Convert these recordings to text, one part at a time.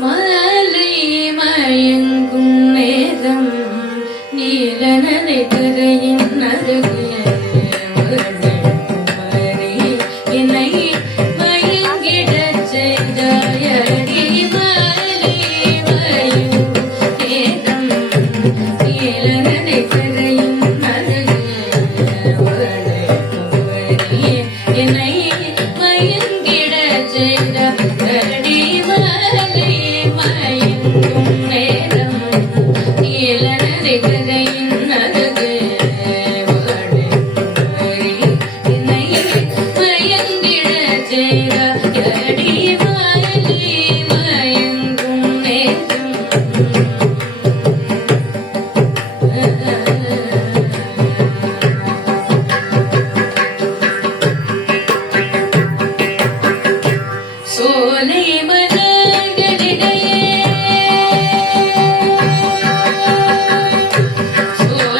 மாலை மயங்கும் நேரம் நீலனதை துறையின் அருகே.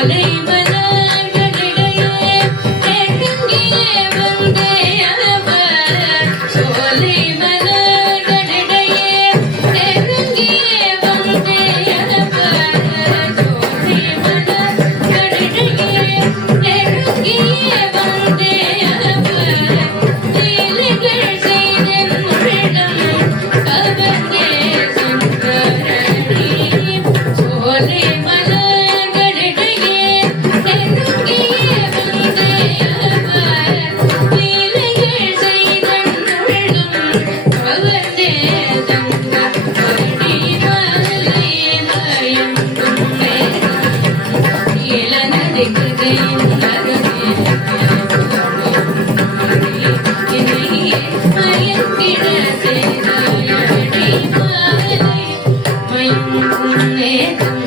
name. ವೇದ